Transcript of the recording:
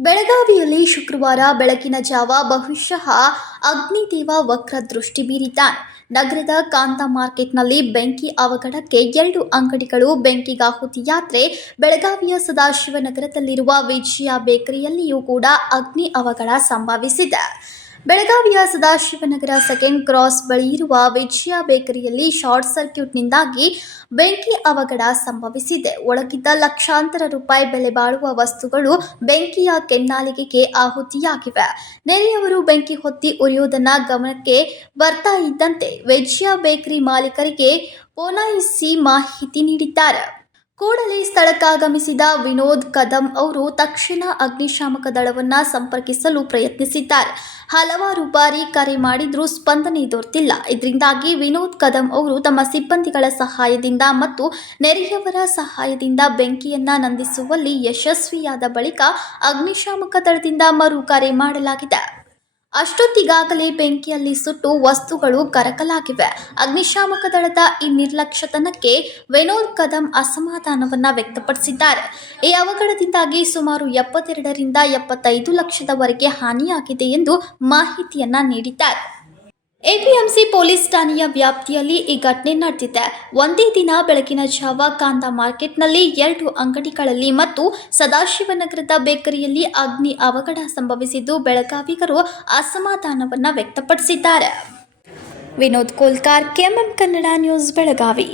ಬೆಳಗಾವಿಯಲ್ಲಿ ಶುಕ್ರವಾರ ಬೆಳಕಿನ ಜಾವ. ಬಹುಶಃ ಅಗ್ನಿದೇವ ವಕ್ರ ದೃಷ್ಟಿ ಬೀರಿದ್ದಾನೆ. ನಗರದ ಕಾಂತ ಮಾರ್ಕೆಟ್ನಲ್ಲಿ ಬೆಂಕಿ ಅವಘಡಕ್ಕೆ ಎರಡು ಅಂಗಡಿಗಳು ಬೆಂಕಿಗಾಹುತಿ ಯಾತ್ರೆ. ಬೆಳಗಾವಿಯ ಸದಾಶಿವನಗರದಲ್ಲಿರುವ ವಿಜಯ ಬೇಕರಿಯಲ್ಲಿಯೂ ಕೂಡ ಅಗ್ನಿ ಅವಘಡ ಸಂಭವಿಸಿದೆ. ಬೆಳಗಾವಿಯ ಸದಾಶಿವನಗರ ಸೆಕೆಂಡ್ ಕ್ರಾಸ್ ಬಳಿ ಇರುವ ವಿಜಯ ಬೇಕರಿಯಲ್ಲಿ ಶಾರ್ಟ್ ಸರ್ಕ್ಯೂಟ್ನಿಂದಾಗಿ ಬೆಂಕಿ ಅವಘಡ ಸಂಭವಿಸಿದೆ. ಒಳಗಿದ್ದ ಲಕ್ಷಾಂತರ ರೂಪಾಯಿ ಬೆಲೆ ಬಾಳುವ ವಸ್ತುಗಳು ಬೆಂಕಿಯ ಕೆನ್ನಾಲಿಗೆಗೆ ಆಹುತಿಯಾಗಿವೆ. ನೆರೆಯವರು ಬೆಂಕಿ ಹೊತ್ತಿ ಉರಿಯುವುದನ್ನ ಗಮನಕ್ಕೆ ಬರ್ತಾ ಇದ್ದಂತೆ ವಿಜಯ ಬೇಕರಿ ಮಾಲೀಕರಿಗೆ ಪೋನಾಯಿಸಿ ಮಾಹಿತಿ ನೀಡಿದ್ದಾರೆ. ಕೂಡಲೇ ಸ್ಥಳಕ್ಕಾಗಮಿಸಿದ ವಿನೋದ್ ಕದಂ ಅವರು ತಕ್ಷಣ ಅಗ್ನಿಶಾಮಕ ದಳವನ್ನ ಸಂಪರ್ಕಿಸಲು ಪ್ರಯತ್ನಿಸಿದ್ದಾರೆ. ಹಲವಾರು ಬಾರಿ ಕರೆ ಮಾಡಿದ್ರೂ ಸ್ಪಂದನೆ ದೊರೆತಿಲ್ಲ. ಇದರಿಂದಾಗಿ ವಿನೋದ್ ಕದಂ ಅವರು ತಮ್ಮ ಸಿಬ್ಬಂದಿಗಳ ಸಹಾಯದಿಂದ ಮತ್ತು ನೆರೆಯವರ ಸಹಾಯದಿಂದ ಬೆಂಕಿಯನ್ನ ನಂದಿಸುವಲ್ಲಿ ಯಶಸ್ವಿಯಾದ ಬಳಿಕ ಅಗ್ನಿಶಾಮಕ ದಳದಿಂದ ಮರು ಕರೆ ಮಾಡಲಾಗಿದೆ. ಅಷ್ಟೊತ್ತಿಗಾಗಲೇ ಬೆಂಕಿಯಲ್ಲಿ ಸುಟ್ಟು ವಸ್ತುಗಳು ಕರಕಲಾಗಿವೆ. ಅಗ್ನಿಶಾಮಕ ದಳದ ಈ ನಿರ್ಲಕ್ಷ್ಯತನಕ್ಕೆ ವಿನೋದ್ ಕದಂ ಅಸಮಾಧಾನವನ್ನ ವ್ಯಕ್ತಪಡಿಸಿದ್ದಾರೆ. ಈ ಅವಘಡದಿಂದಾಗಿ ಸುಮಾರು ಎಪ್ಪತ್ತೆರಡರಿಂದ ಎಪ್ಪತ್ತೈದು ಲಕ್ಷದವರೆಗೆ ಹಾನಿಯಾಗಿದೆ ಎಂದು ಮಾಹಿತಿಯನ್ನ ನೀಡಿದ್ದಾರೆ. ಎಪಿಎಂಸಿ ಪೊಲೀಸ್ ಠಾಣೆಯ ವ್ಯಾಪ್ತಿಯಲ್ಲಿ ಈ ಘಟನೆ ನಡೆದಿದೆ. ಒಂದೇ ದಿನ ಬೆಳಗಿನ ಜಾವ ಕಾಂದ ಮಾರ್ಕೆಟ್ನಲ್ಲಿ ಎರಡು ಅಂಗಡಿಗಳಲ್ಲಿ ಮತ್ತು ಸದಾಶಿವನಗರದ ಬೇಕರಿಯಲ್ಲಿ ಅಗ್ನಿ ಅವಘಡ ಸಂಭವಿಸಿದ್ದು ಬೆಳಗಾವಿಗರು ಅಸಮಾಧಾನವನ್ನ ವ್ಯಕ್ತಪಡಿಸಿದ್ದಾರೆ. Vinod Kolkar, KMM Kannada news Belagavi.